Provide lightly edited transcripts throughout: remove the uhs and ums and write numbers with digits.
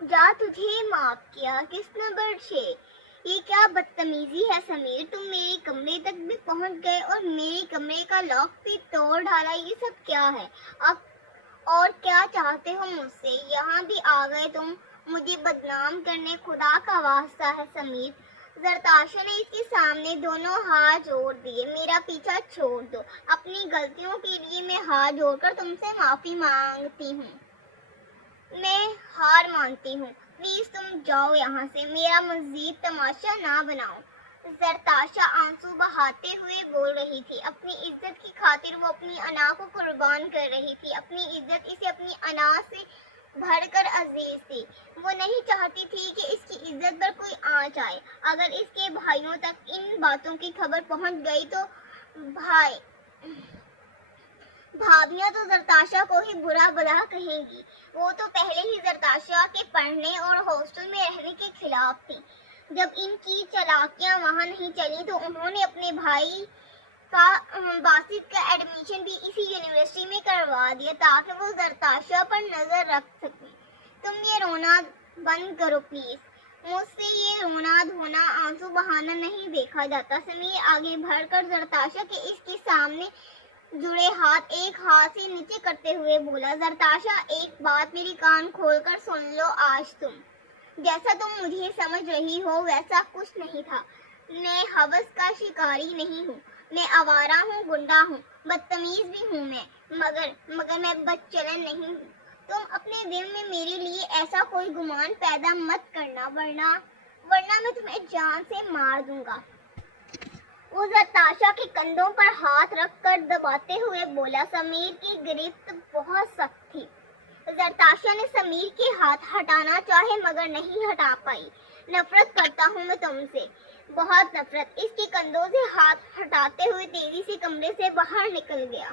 جا تجھے معاف کیا کس نے برشے، یہ کیا بدتمیزی ہے سمیر، تم میرے کمرے تک بھی پہنچ گئے اور میرے کمرے کا لاک بھی توڑ ڈالا، یہ سب کیا ہے؟ اب اور کیا چاہتے ہو مجھ سے؟ یہاں بھی آ گئے تم مجھے بدنام کرنے، خدا کا واسطہ ہے سمیر۔ زرتاشا نے اس کے سامنے دونوں ہاتھ جوڑ دیے، میرا پیچھا چھوڑ دو، اپنی غلطیوں کے لیے میں ہاتھ جوڑ کر تم سے معافی مانگتی ہوں، میں ہار مانتی ہوں، پلیز تم جاؤ یہاں سے، میرا مزید تماشا نہ بناؤ۔ زرتاشا آنسو بہاتے ہوئے بول رہی تھی، اپنی عزت کی خاطر وہ اپنی انا کو قربان کر رہی تھی، اپنی عزت اسے اپنی انا سے بڑھ کر عزیز تھی، وہ نہیں چاہتی تھی کہ اس کی عزت پر کوئی آنچ آئے، اگر اس کے بھائیوں تک ان باتوں کی خبر پہنچ گئی تو بھابیاں تو زرتاشا کو ہی برا بھلا کہیں گی، وہ تو پہلے ہی زرتاشا کے پڑھنے اور ہاسٹل میں رہنے کے خلاف تھی، جب ان کی چالاکیاں وہاں نہیں چلی تو انہوں نے اپنے بھائی کا باسط کا ایڈمیشن بھی اسی یونیورسٹی میں کروا دیا تاکہ وہ زرتاشا پر نظر رکھ سکیں۔ تم یہ رونا بند کرو پلیز، مجھ سے یہ رونا دھونا آنسو بہانا نہیں دیکھا جاتا۔ سمیر آگے بڑھ کر زرتاشا کے اس کے سامنے جڑے ہاتھ ایک ہاتھ سے نیچے کرتے ہوئے بولا، زرتاشا ایک بات میری کان کھول کر سن لو، آج تم جیسا تم مجھے سمجھ رہی ہو ویسا کچھ نہیں تھا، میں ہوس کا شکاری نہیں ہوں، میں آوارہ ہوں، گنڈا ہوں، بدتمیز بھی ہوں مگر میں بد چلن نہیں ہوں، تم اپنے دل میں میرے لیے ایسا کوئی گمان پیدا مت کرنا ورنہ میں تمہیں جان سے مار دوں گا۔ وہ زرتاشا کے کندھوں پر ہاتھ رکھ کر دباتے ہوئے بولا، سمیر کی گرفت بہت سخت تھی، زرتاشا نے سمیر کے ہاتھ ہٹانا چاہے مگر نہیں ہٹا پائی۔ نفرت کرتا ہوں میں تم سے، بہت نفرت۔ اس کے کندھوں سے ہاتھ ہٹاتے ہوئے تیزی سے کمرے سے باہر نکل گیا۔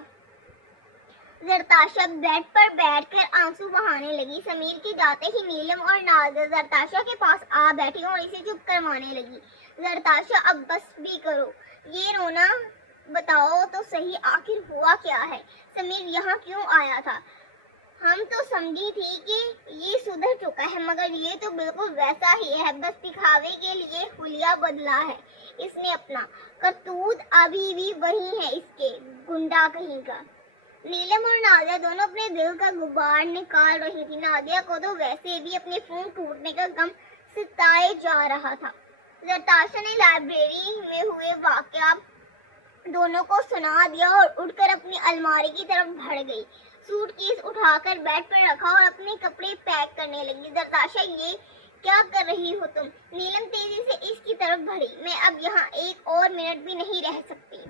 زرتاشا بیڈ پر بیٹھ کر آنسو بہانے لگی، سمیر کے جاتے ہی نیلم اور نازیہ زرتاشا کے پاس آ بیٹھی اور اسے چپ کروانے لگی۔ زرتاشا اب بس بھی کرو، یہ رونا بتاؤ تو صحیح آخر ہوا کیا ہے، سمیر یہاں کیوں آیا تھا؟ ہم تو سمجھی تھی کہ یہ سدھر چکا ہے مگر یہ تو بالکل ویسا ہی ہے، بس دکھاوے کے لیے حلیہ بدلا ہے اس نے اپنا، کرتوت ابھی بھی وہی ہے اس کے، گنڈا کہیں کا۔ نیلم اور نازیہ دونوں اپنے دل کا غبار نکال رہی تھی، نازیہ کو تو ویسے بھی اپنے خون ٹوٹنے کا غم ستائے جا رہا تھا۔ زرتاشا نے لائبریری میں ہوئے واقعہ دونوں کو سنا دیا اور اٹھ کر اپنی الماری کی طرف بڑھ گئی، سوٹ کیس اٹھا کر بیڈ پر رکھا اور اپنے کپڑے پیک کرنے لگی۔ زرتاشا یہ کیا کر رہی ہو تم؟ نیلم تیزی سے اس کی طرف بڑھی، میں اب یہاں ایک اور منٹ بھی نہیں رہ سکتی،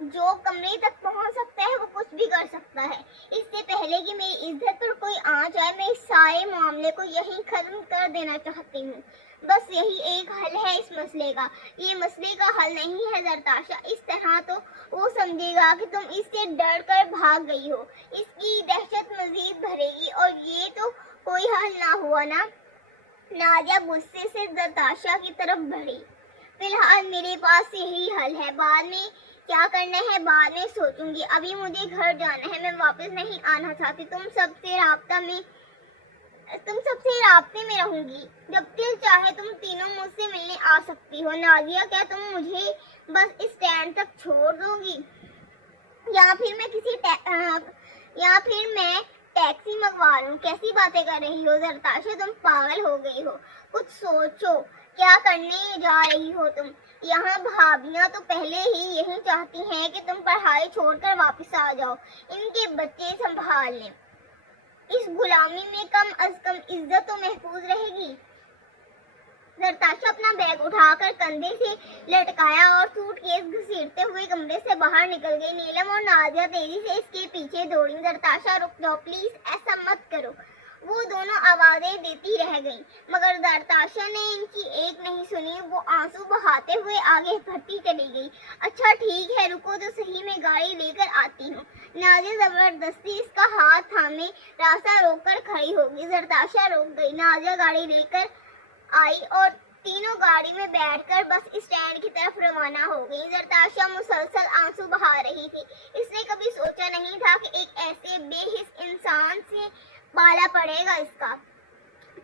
جو کمرے تک پہنچ سکتا ہے وہ کچھ بھی کر سکتا ہے، اس سے پہلے کہ میری عزت پر کوئی آنچ آئے میں اس سارے معاملے کو یہیں ختم کر دینا چاہتی ہوں، بس یہی ایک حل ہے اس مسئلے کا۔ یہ مسئلے کا حل نہیں ہے زرتاشا، اس طرح تو وہ سمجھے گا کہ تم اس سے ڈر کر بھاگ گئی ہو، اس کی دہشت مزید بڑھے گی اور یہ تو کوئی حل نہ ہوا نا۔ نازیہ غصے سے زرتاشا کی طرف بڑھی، فی الحال میرے پاس یہی حل ہے، بعد میں کیا کرنا ہے بعد میں سوچوں گی، ابھی مجھے گھر جانا ہے، میں واپس نہیں آنا چاہتی، تم سب سے رابطے میں رہوں گی، جب دل چاہے تم تینوں مجھ سے ملنے آ سکتی ہو۔ نازیہ کیا تم مجھے بس اسٹینڈ تک چھوڑ دو گی یا پھر میں ٹیکسی منگوا لوں؟ کیسی باتیں کر رہی ہو زرتاشا، تم پاگل ہو گئی ہو، کچھ سوچو، کیا کرنے جا رہی ہو تم؟ یہاں بھابیاں تو پہلے ہی یہی چاہتی ہیں کہ تم پڑھائی چھوڑ کر واپس آ جاؤ، ان کے بچے سنبھال لیں، اس غلامی میں کم از کم عزت تو محفوظ رہے گی۔ زرتاشا اپنا بیگ اٹھا کر کندھے سے لٹکایا اور سوٹ کیس گھسیٹتے ہوئے کمرے سے باہر نکل گئی۔ نیلم اور نازیہ تیزی سے اس کے پیچھے دوڑیں۔ زرتاشا رک جاؤ پلیز، ایسا مت کرو، وہ دونوں آوازیں دیتی رہ گئیں مگر زرتاشا نے ان کی ایک نہیں سنی، وہ آنسو بہاتے ہوئے آگے بڑھتی چلی گئی۔ اچھا ٹھیک ہے رکو تو صحیح، میں گاڑی لے کر آتی ہوں۔ نازیہ زبردستی اس کا ہاتھ تھامے راستہ روک کر کھڑی ہو گئی۔ زرتاشا رک گئی، نازیہ گاڑی لے کر آئی اور تینوں گاڑی میں بیٹھ کر بس اسٹینڈ کی طرف روانہ ہو گئی۔ زرتاشا مسلسل آنسو بہا رہی تھی، اس نے کبھی سوچا نہیں تھا کہ ایک ایسے بے حس انسان سے پالا پڑے گا اس کا۔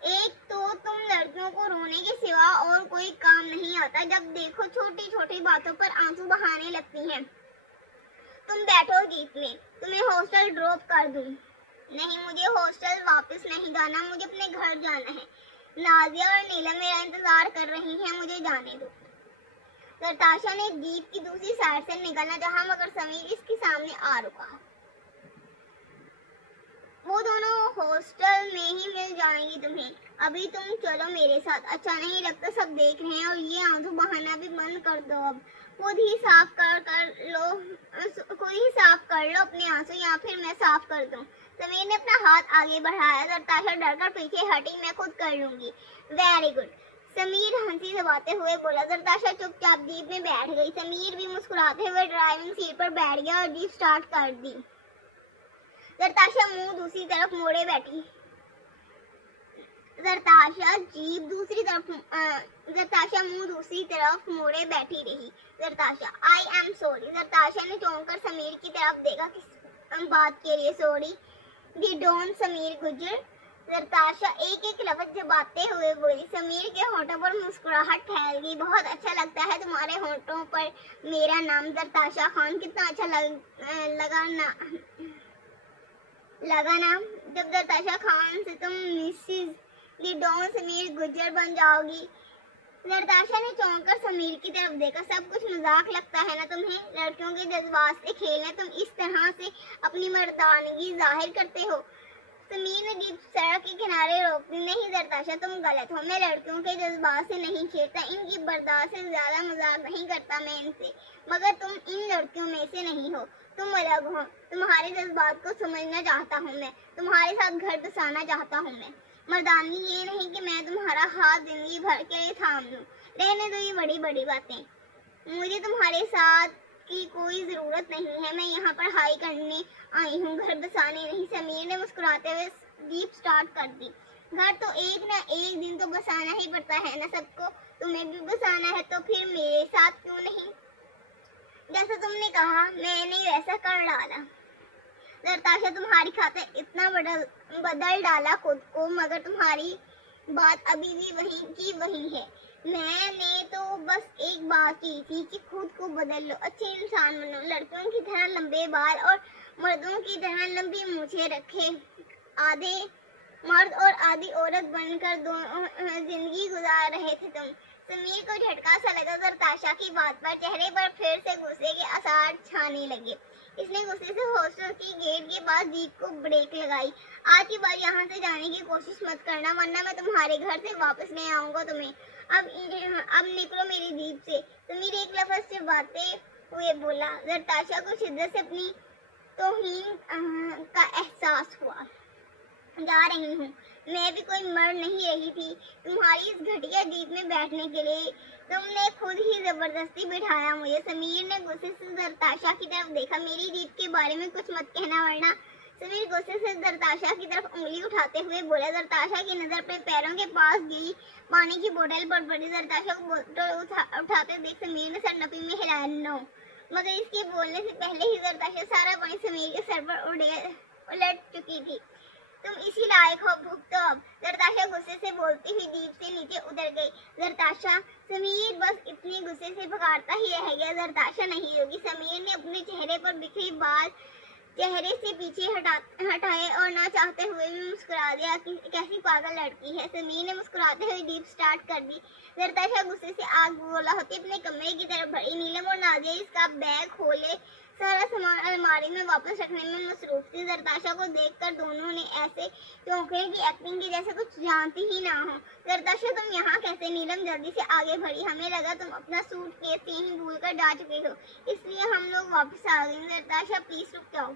ایک تو تم لڑکیوں کو رونے کے سوا اور کوئی کام نہیں آتا، جب دیکھو چھوٹی چھوٹی باتوں پر آنسو بہانے لگتی ہیں۔ تم بیٹھو جیپ میں، تمہیں ہاسٹل ڈراپ کر دوں۔ نہیں، مجھے ہاسٹل واپس نہیں جانا، مجھے اپنے گھر جانا ہے۔ نازیہ اور نیلم میرا انتظار کر رہی ہیں، مجھے جانے دو۔ نتاشا نے جیپ کی دوسری سائڈ سے نکلنا چاہا مگر سمیر اس کے سامنے آ رکا۔ وہ دونوں ہاسٹل میں ہی مل جائیں گی تمہیں، ابھی تم چلو میرے ساتھ۔ اچھا نہیں لگتا، سب دیکھ رہے ہیں، اور یہ آنسو بہانا بھی بند کر دو اب۔ خود ہی صاف کر لو اپنے آنسو، یا پھر میں صاف کر دوں۔ سمیر نے اپنا ہاتھ آگے بڑھایا۔ نتاشا ڈر کر پیچھے ہٹی۔ میں خود کر لوں گی۔ ویری گڈ، سمیر ہنسی دباتے ہوئے بولا۔ نتاشا چپ چاپ جیپ میں بیٹھ گئی۔ سمیر بھی مسکراتے ہوئے ڈرائیونگ سیٹ پر بیٹھ گیا اور جیپ سٹارٹ کر دی۔ نتاشا منہ دوسری طرف موڑے بیٹھی۔ نتاشا منہ دوسری طرف موڑے بیٹھی رہی۔ Natasha I am sorry. Natasha نے چونک کر سمیر کی طرف دیکھا۔ کس بات کے لیے سوری؟ دی ڈون سمیر گجر۔ نتاشا ایک ایک لفظ جباتے ہوئے بولی۔ سمیر کے ہونٹوں پر مسکراہٹ پھیل گئی۔ بہت اچھا لگتا ہے تمہارے ہونٹوں پر میرا نام نتاشا خان، کتنا اچھا لگا نا؟ جب نتاشا خان سے تم مسز دی ڈون سمیر گجر بن جاؤ گی۔ نتاشا نے چونک کر سمیر کی طرف دیکھا۔ سب کچھ مذاق لگتا ہے نا تمہیں؟ لڑکیوں کے جذبات سے کھیلنے تم اس طرح سے اپنی مردانگی ظاہر کرتے ہو۔ سمیر نے جیپ سڑک کے کنارے روک دی۔ نہیں نتاشا، تم غلط ہو، میں لڑکیوں کے جذبات سے نہیں کھیلتا، ان کی برداشت سے زیادہ مذاق نہیں کرتا میں ان سے، مگر تم ان لڑکیوں میں سے نہیں ہو، تم الگ ہو۔ تمہارے جذبات کو سمجھنا چاہتا ہوں میں، تمہارے ساتھ گھر بسانا چاہتا ہوں میں۔ مردانگی یہ نہیں کہ میں تمہارا ہاتھ زندگی بھر کے لیے تھام لوں۔ رہنے دو یہ بڑی بڑی باتیں، مجھے تمہارے ساتھ کی کوئی ضرورت نہیں ہے، میں یہاں پڑھائی کرنے آئی ہوں، گھر بسانے نہیں۔ سمیر نے مسکراتے ہوئے جیپ سٹارٹ کر دی۔ گھر تو ایک نہ ایک دن تو بسانا ہی پڑتا ہے نا سب کو، تمہیں بھی بسانا ہے تو پھر میرے ساتھ کیوں نہیں؟ جیسا تم نے کہا، میں نے ویسا کر ڈالا۔ نتاشا تمہاری خاطر اتنا بدل ڈالا خود کو، مگر تمہاری بات ابھی بھی وہی کی وہی ہے۔ میں نے تو بس ایک بات کی تھی کہ خود کو بدل لو، اچھے انسان بنو، لڑکیوں کی طرح لمبے بال اور مردوں کی طرح لمبی مونچھیں رکھے، آدھے مرد اور آدھی عورت بن کر زندگی گزار رہے تھے تم۔ سمیر کو جھٹکا سا لگا نتاشا کی بات پر، چہرے پر پھر سے غصے کے آثار چھانے لگے۔ اس نے غصے سے ہاسٹل کی گیٹ کے پاس جیپ کو بریک لگائی۔ آج کے بعد یہاں سے جانے کی کوشش مت کرنا، ورنہ میں تمہارے گھر سے واپس لے آؤں گا تمہیں۔ اب نکلو میری جیپ سے۔ سمیر ایک لفظ سے باتیں ہوئے بولا۔ نتاشا کو شدت سے اپنی توہین کا احساس ہوا۔ جا رہی ہوں، میں بھی کوئی مرد نہیں رہی تھی تمہاری اس گھٹیا جیپ میں بیٹھنے کے لیے، تم نے خود ہی زبردستی بٹھایا مجھے۔ سمیر نے غصے سے نتاشا کی طرف دیکھا۔ میری جیپ کے بارے میں کچھ مت کہنا ورنہ۔ سمیر غصے سے نتاشا کی طرف انگلی اٹھاتے ہوئے بولا۔ نتاشا کی نظر اپنے پیروں کے پاس گئی، پانی کی بوتل پر پڑی۔ نتاشا کو بوتل اٹھاتے دیکھ سمیر نے سر نفی میں ہلایا۔ نو، مگر اس کے بولنے سے پہلے ہی نتاشا سارا پانی سمیر کے سر پر الٹ چکی تھی۔ تم اسی لائق ہو، بھگتو اب۔ نتاشا غصے سے بولتی ہوئی جیپ سے نیچے اتر گئی۔ نتاشا، سمیر بس اتنے غصے سے پکارتا ہی رہ گیا، نتاشا نہیں ہوگی۔ سمیر نے اپنے چہرے پر بکھرے بال چہرے سے پیچھے ہٹائے اور نہ چاہتے ہوئے بھی مسکرا دیا۔ کیسی پاگل لڑکی ہے۔ سمیر نے مسکراتے ہوئے جیپ سٹارٹ کر دی۔ نتاشا غصے سے آگ بگولا ہوتی اپنے کمرے کی طرف بڑھی۔ نیلم اور نازیہ اس کا بیگ کھولے سارا سامان الماری میں واپس رکھنے میں مصروف تھی۔ نتاشا کو دیکھ کر دونوں نے ایسے چونکنے کی ایکٹنگ کی جیسے کچھ جانتی ہی نہ ہو۔ نتاشا، تم یہاں کیسے؟ نیلم جلدی سے آگے بڑھی۔ ہمیں لگا تم اپنا سوٹ کیس یہیں بھول کر جا چکے ہو، اس لیے ہم لوگ واپس آ گئے۔ نتاشا پلیز رک جاؤ،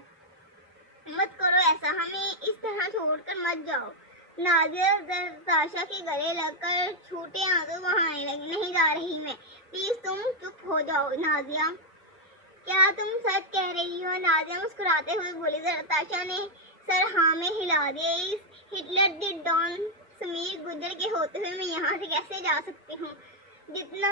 مت کرو ایسا، ہمیں اس طرح چھوڑ کر مت جاؤ۔ نازیہ نتاشا کے گلے لگ کر چھوٹے آنسو بہانے لگی۔ نہیں جا رہی میں، پلیز تم چپ ہو جاؤ نازیہ۔ کیا تم سچ کہہ رہی ہو؟ نازیہ مسکراتے ہوئے بولی۔ نتاشا نے سر ہاں میں ہلا دیا۔ اس ہٹلر دی ڈان سمیر گجر کے ہوتے ہوئے میں یہاں سے کیسے جا سکتی ہوں؟ جتنا